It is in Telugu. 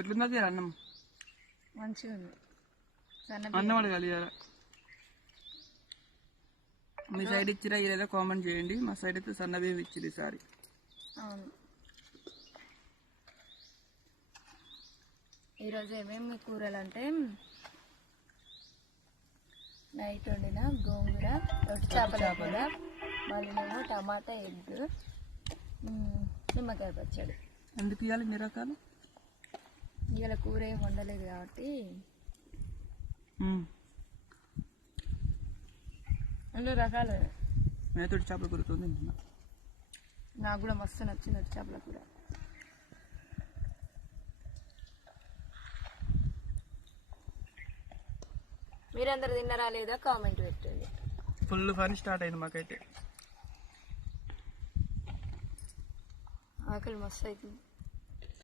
ఎట్లున్నది అన్నం? మంచిగా ఉంది. అన్నం అడగాలి కదా. మీ సైడ్ ఇచ్చిరా ఏదో కామెంట్ చేయండి. మా సైడ్ అయితే సన్న బియ్యం ఇచ్చింది ఈసారి. అవును. ఈరోజు ఏమేమి కూరలు అంటే నైట్ వండిన గోంగూర, రొట్టె చేపల కూర, మళ్ళీ టమాటా, ఎగ్, నిమ్మకాయ పచ్చడి. ఎందుకు ఇవ్వాలి ఇన్ని రకాలు? ఇవాళ కూర ఏం వండలేదు కాబట్టి అన్ని రకాలు. నేతోటి చేపల కూర తింటున్నా. నాకు కూడా మస్తు నచ్చింది రొట్టె చేపల కూర. మీరందరూ తిన్నారా లేదా కామెంట్ పెట్టండి. ఫుల్ ఫన్ స్టార్ట్ అయింది మాకైతే. ఆకలి మస్తు అవుతుంది.